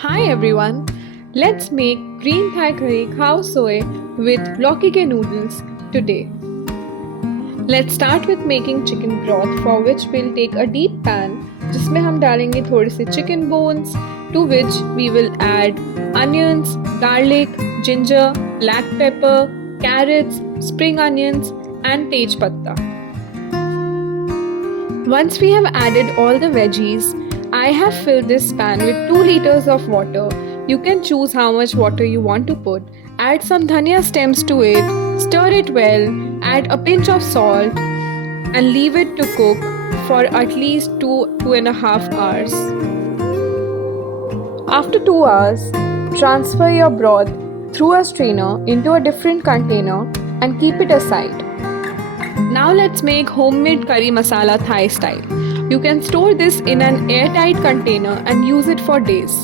Hi everyone, let's make green Thai curry khao soy with Loki ke noodles today. Let's start with making chicken broth, for which we'll take a deep pan जिसमें हम डालेंगे थोड़े से chicken bones, to which we will add onions, garlic, ginger, black pepper, carrots, spring onions and tej patta. Once we have added all the veggies, I have filled this pan with 2 liters of water. You can choose how much water you want to put. Add some dhania stems to it, stir it well, add a pinch of salt and leave it to cook for at least 2.5 hours. After 2 hours, transfer your broth through a strainer into a different container and keep it aside. Now let's make homemade curry masala Thai style. You can store this in an airtight container and use it for days.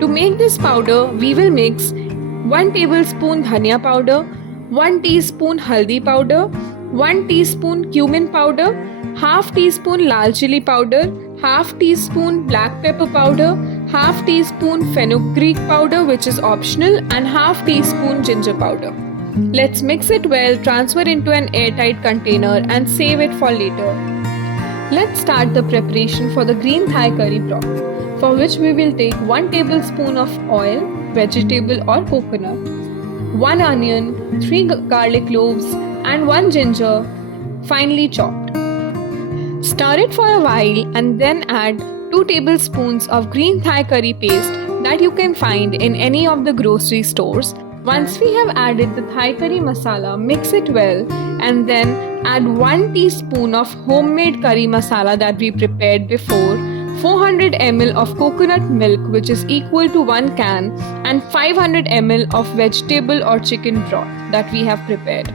To make this powder, we will mix 1 tablespoon dhania powder, 1 teaspoon haldi powder, 1 teaspoon cumin powder, half teaspoon lal chili powder, half teaspoon black pepper powder, half teaspoon fenugreek powder which is optional and half teaspoon ginger powder. Let's mix it well, transfer into an airtight container and save it for later. Let's start the preparation for the green Thai curry broth, for which we will take 1 tablespoon of oil, vegetable or coconut, 1 onion, 3 garlic cloves and 1 ginger finely chopped. Stir it for a while and then add 2 tablespoons of green Thai curry paste that you can find in any of the grocery stores. Once we have added the Thai curry masala, mix it well and then add 1 teaspoon of homemade curry masala that we prepared before, 400 ml of coconut milk which is equal to 1 can and 500 ml of vegetable or chicken broth that we have prepared.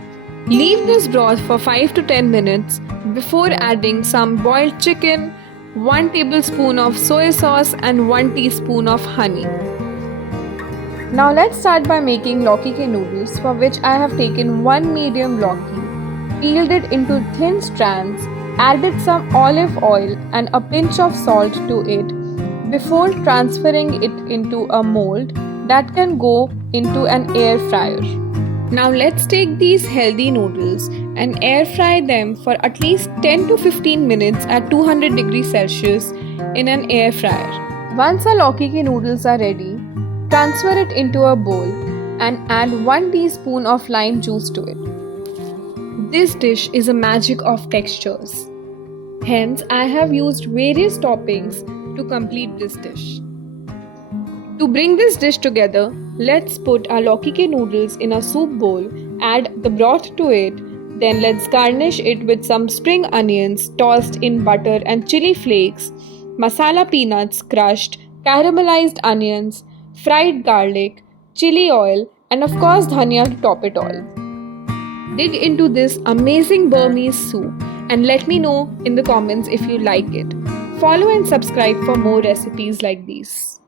Leave this broth for 5 to 10 minutes before adding some boiled chicken, 1 tablespoon of soy sauce and 1 teaspoon of honey. Now let's start by making Loki ke noodles, for which I have taken 1 medium Loki, peeled it into thin strands, added some olive oil and a pinch of salt to it before transferring it into a mold that can go into an air fryer. Now let's take these healthy noodles and air fry them for at least 10 to 15 minutes at 200 degrees Celsius in an air fryer. Once our Loki ke noodles are ready, transfer it into a bowl and add 1 teaspoon of lime juice to it. This dish is a magic of textures. Hence, I have used various toppings to complete this dish. To bring this dish together, let's put our Loki ke noodles in a soup bowl, add the broth to it, then let's garnish it with some spring onions tossed in butter and chili flakes, masala peanuts crushed, caramelized onions, fried garlic, chili oil and of course dhania to top it all. Dig into this amazing Burmese soup and let me know in the comments if you like it. Follow and subscribe for more recipes like these.